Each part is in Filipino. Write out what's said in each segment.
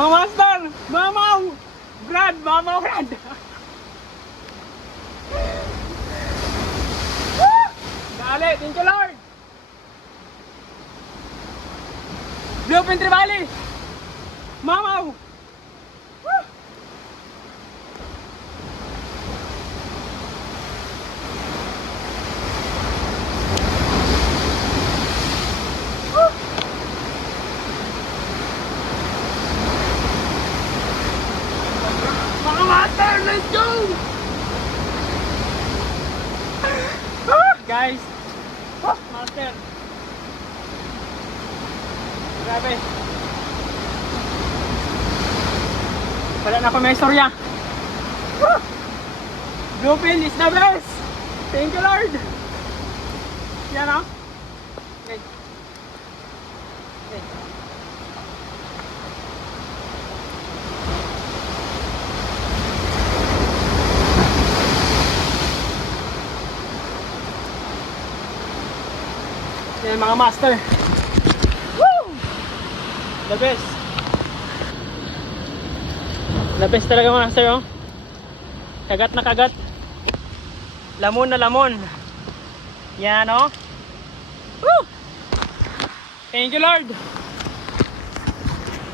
Mga master! Mamaw! Brad! Mamaw, Brad! Dali! Thank you, Lord! Bluefin Trevally! Mamaw! Mga master! Let's go! Guys! Master! Grabe! Wala na ako may istorya! Bluefin is the best! Thank you, Lord! Yan o! Okay. Okay. Yan mga master. Woo! The best. The best talaga mga master, oh. Kagat na kagat. Lamon na lamon. Yan, oh. Woo! Thank you, Lord.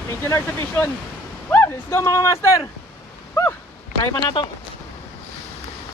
Thank you, Lord, sa vision. Woo! Let's go mga master. Woo! Try pa na to.